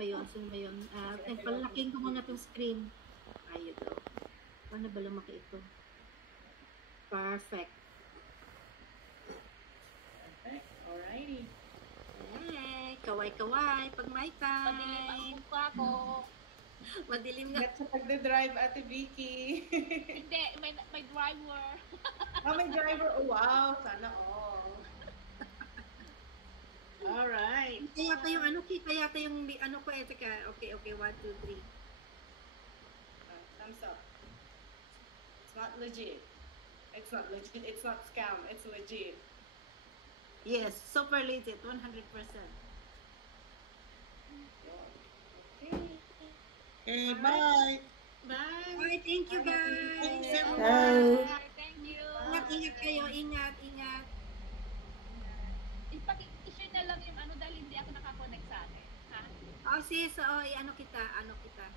ba yun? Saan ba yun? Palaking ko muna itong screen. Ayun daw. Paano ba lumaki ito? Perfect. Perfect. Alrighty. Hey, kaway-kaway. Pag may time. Madilim ang mukha ko. Madilim nga. Get sa pagdadrive, Ate Vicky. Hindi, may driver. May driver. Oh, wow. Sana all. Alright. Kaya yata yung kita yata yung ko teka. Okay, 1, 2, 3. Thumbs up. It's not legit. It's not legit. It's not scam. It's legit. Yes, super legit, 100%. Okay, bye. Bye. Bye, thank you guys. Thank you. Ingat kayo, ingat. I-share na lang yung dahil hindi ako nakakonect sa atin. Ha? Sis, kita.